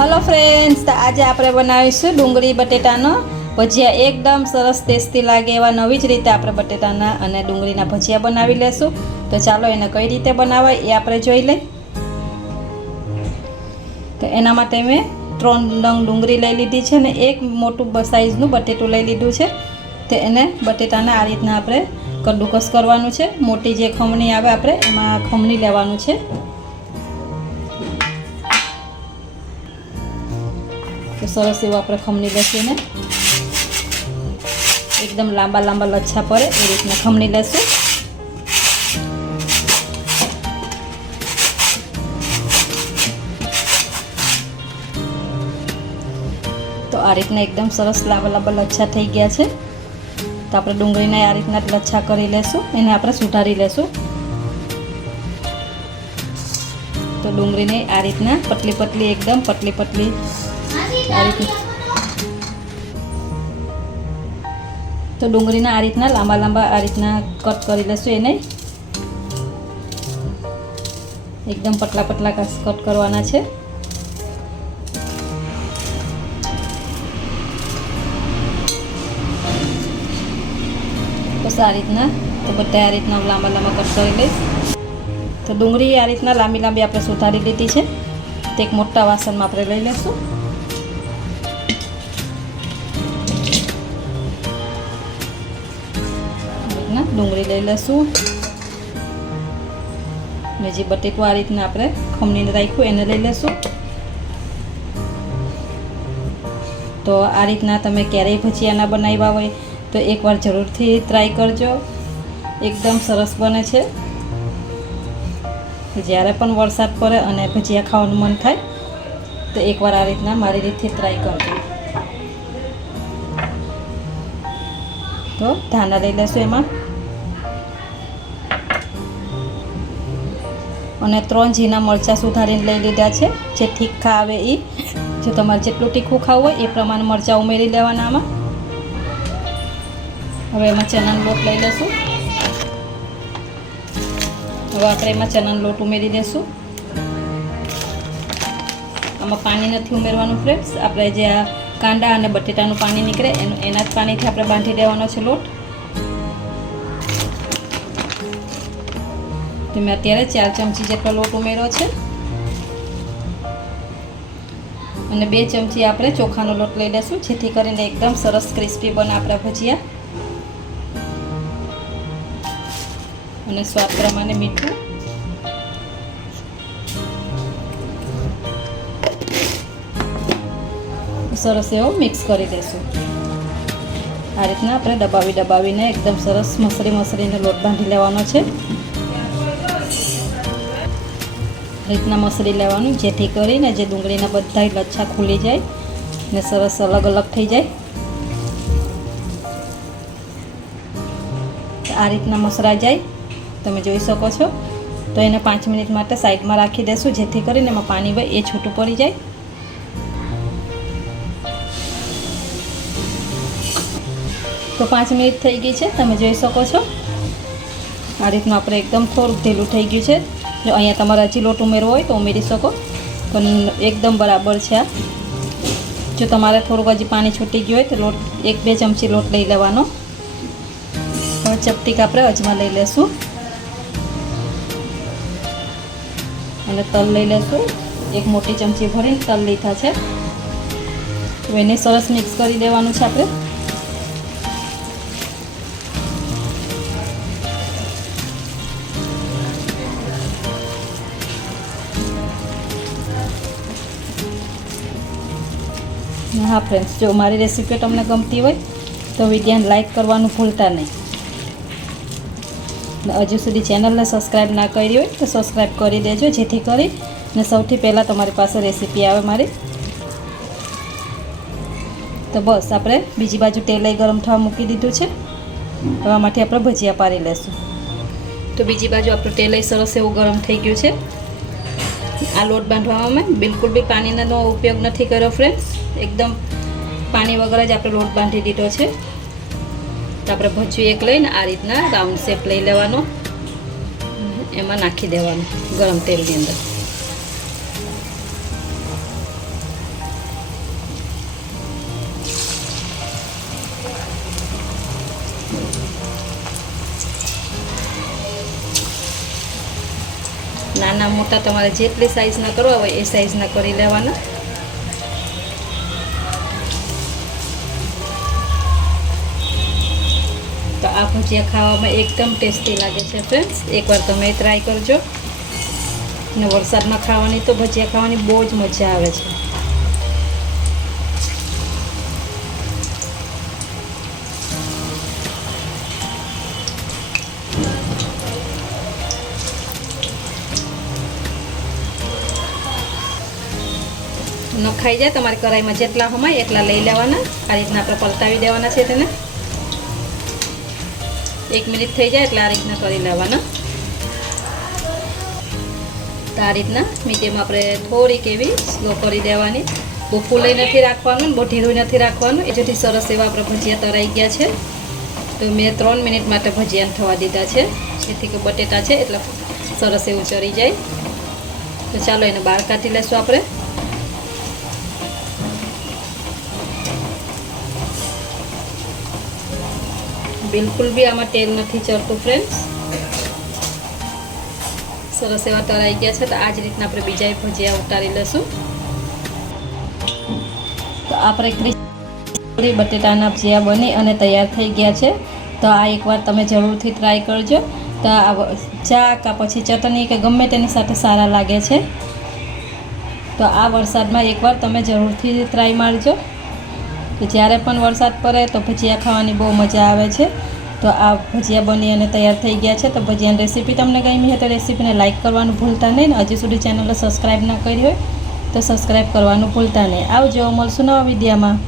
Hello friends, तो आज आप बनावीशुं डूंगળી बटेटानो भजिया। एकदम सरस टेस्टी लागे एवा नवी ज रीते आपणे बटेटाना अने डूंगળીના भजिया बनावी लेशुं। तो चालो एने कई रीते बनावाय ए आपणे जोई लई। तो एना माटे मैं 3 नंग डूंगળી लई लीधी छे ने एक मोटुं साइजनुं बटेटुं लई लीधुं छे। तो एने बटेटाने आ रीतना आपणे कद्दूकस करवानुं छे। मोटी जे खमणी आवे आपणे एमां खमणी लेवानुं छे। तो सरस एवं आप खमणी लेशुं ने एकदम लांबा लांबा लच्छा पड़े ए रीतना खमणी लेशुं। तो आ रीतना एकदम सरस लांबा लांबा लच्छा थई गया छे। तो आपणे डूंगળીને आ रीतना लच्छा करी लेशुं, एने आपणे सुधारी लेशुं। तो डूंगળીને आ रीतना पतली पतली एकदम पतली पतली तो डूंगળીને आ रीतना लांबा लांबा आ रीतना कट करी लेशुं। एने एकदम पतला पतला कट करवाना छे। बस आ रीतना तो बधा आ रीतना लांबा लांबा कट करी लईश। तो डूंगળી आ रीतना लांबी लांबी आपणे सुधारी लीधी छे। तो एक मोटा वासणमां आपणे लई लेशुं। डूंगળી लई लेशुं ने जे बटेटું आ रीतना आपणे खमणीने राख्युं एने लई लेशुं। तो आ रीतना तमे क्यारेय भजिया ना बनाव्या होय तो एकवार जरूरथी ट्राय करजो। एकदम सरस बने छे। ज्यारे पण वरसाद पड़े अने भजिया खावानुं मन थाय तो एकवार आ रीतना मारी रीतथी ट्राय करजो। तो धाना लई लेशुं एमां અને 3 ઝીણા મરચાં સુધારીને લઈ લીધા છે જે તીખા આવે એ। જો તમારે જેટલું તીખું ખાવું હોય એ પ્રમાણે મરચાં ઉમેરી લેવાના આમાં। હવે એમાં ચણાનો લોટ લઈ લેશું। હવે આપણે એમાં ચણાનો લોટ ઉમેરી દેશું। આમાં પાણી નથી ઉમેરવાનું ફ્રેન્ડ્સ। આપણે જે આ કાંદા અને બટેટાનું પાણી નીકળે એના જ પાણીથી આપણે બાંધી દેવાનો છે લોટ। तो मैं अत्यारे 4 चमची जेटलो लोट उमेर्यो छे अने 2 चमची आपणे चोखानो लोट लई लेशुं जेथी करीने एकदम सरस क्रिस्पी बने आपणा भजिया। अने स्वाद प्रमाणे मीठुं। सरस एवो मिक्स करी देशुं। आ रीतना आपणे दबावी दबावीने एकदम सरस मसरी मसरीने लोट बांधी लेवानो छे। रीतना मसरी लेवानुं जेथी करीने जे डूंगળીના बधाय लच्छा खुली जाय ने सरस अलग अलग थई जाय। आ रीतना मसराई जाय तमे जोई शको छो। तो एने 5 मिनिट माटे साइडमां राखी देशुं जेथी करीने एमां पाणी होय ए छूटुं पड़ी जाय। तो 5 मिनिट थई गई छे तमे जोई शको छो। आ रीतनुं आपणे एकदम थोडुं ढीलुं थई गयुं छे। जो अहींया तमारे हजी लोट उमेरवो होय तो उमेरी शको पण एकदम बराबर छे। आ जो तमारे थोड़ुं हजी पाणी छूटी गयुं होय तो लोट 1-2 चमची लोट लई लेवानो। हवे चपटीक आपणे अजमा लई लेशुं अने तल लई लेशुं। एक मोटी चमची भरीने तल लीधा छे। तो एने सरस मिक्स करी देवानुं छे आपणे। हाँ फ्रेंड्स, जो मारी रेसिपी तमने गमती होय तो विडियोने लाइक करवानुं भूलता नहीं। हजू सुधी चेनलने सब्सक्राइब ना करी होय तो सब्सक्राइब करी देजो जेथी करीने सौथी पहला तमारी पासे रेसिपी आवे मारी। तो बस आपणे बीजी बाजू तेल गरम थवा मूकी दीधुं छे। हवे आमांथी आपणे भजिया पारी लेशुं। तो बीजी बाजू आपणुं तेल सरस एवुं गरम थई गयुं छे। आ लोट बांधवामां मैं बिल्कुल भी पाणीनो उपयोग नहीं कर्यो फ्रेंड्स। एकदम पानी वगैरह ज आपणे लोट बांधी दीधो छे। तो आपणे भजिયું एक लईने आ रीतना राउंड शेप लई लेवानो, एमां नाखी देवानुं गरम तेलनी अंदर। નાના મોટા તમારે જેટલી સાઈઝના કરવા હોય એ સાઈઝના કરી લેવાના. તો આ ભજીયા ખાવામાં એકદમ ટેસ્ટી લાગે છે ફ્રેન્ડ્સ. એકવાર તમે ટ્રાય કરજો. અને વરસાદમાં ખાવાની તો ભજીયા ખાવાની બહુ જ મજા આવે છે. નખાઈ જાય તમારી કઢાઈમાં જેટલા હમાય એટલા લઈ લેવાના. આ રીતના આપણે પલટાવી દેવાના છે તેને. 1 મિનિટ થઈ જાય એટલે આ રીતના કરી લેવાના. તો આ રીતના મીડિયમ આપણે થોડીક એવી સ્લો કરી દેવાની. બહુ ફૂલાઈ નથી રાખવાનું, બહુ ઢીલું નથી રાખવાનું. એ જેથી સરસ એવા આપણે ભજીયા તરાઈ ગયા છે. તો મેં 3 મિનિટ માટે ભજીયાને થવા દીધા છે, જેથી કે બટેટા છે એટલે સરસ એવું ચરી જાય. તો ચાલો એને બહાર કાઢી લઈશું આપણે. બિલકુલ બી આમાં તેલ નથી ચડતું ફ્રેન્ડ્સ. સરસ એવા તરાઈ ગયા છે. તો આ જ રીતના આપણે બીજા ભજીયા ઉતારી લઈશું. તો આપણે ક્રિસ્પી બટેટાના ભજીયા બની અને તૈયાર થઈ ગયા છે. તો આ એકવાર તમે જરૂરથી ટ્રાય કરજો. તો આ ચા કે પછી ચટણી કે ગમે તેની સાથે સારા લાગે છે. તો આ વરસાદમાં એકવાર તમે જરૂરથી ટ્રાય મારજો. તો જ્યારે પણ વરસાદ પડે તો ભજીયા ખાવાની બહુ મજા આવે છે. તો આ ભજીયા બની અને તૈયાર થઈ ગયા છે. તો ભજીયાની રેસીપી તમને ગમી હોય તો રેસીપીને લાઇક કરવાનું ભૂલતા નહીં. ને હજી સુધી ચેનલને સબસ્ક્રાઈબ ના કરી હોય તો સબસ્ક્રાઈબ કરવાનું ભૂલતા નહીં. આવજો, મળશું નવા વિડીયોમાં.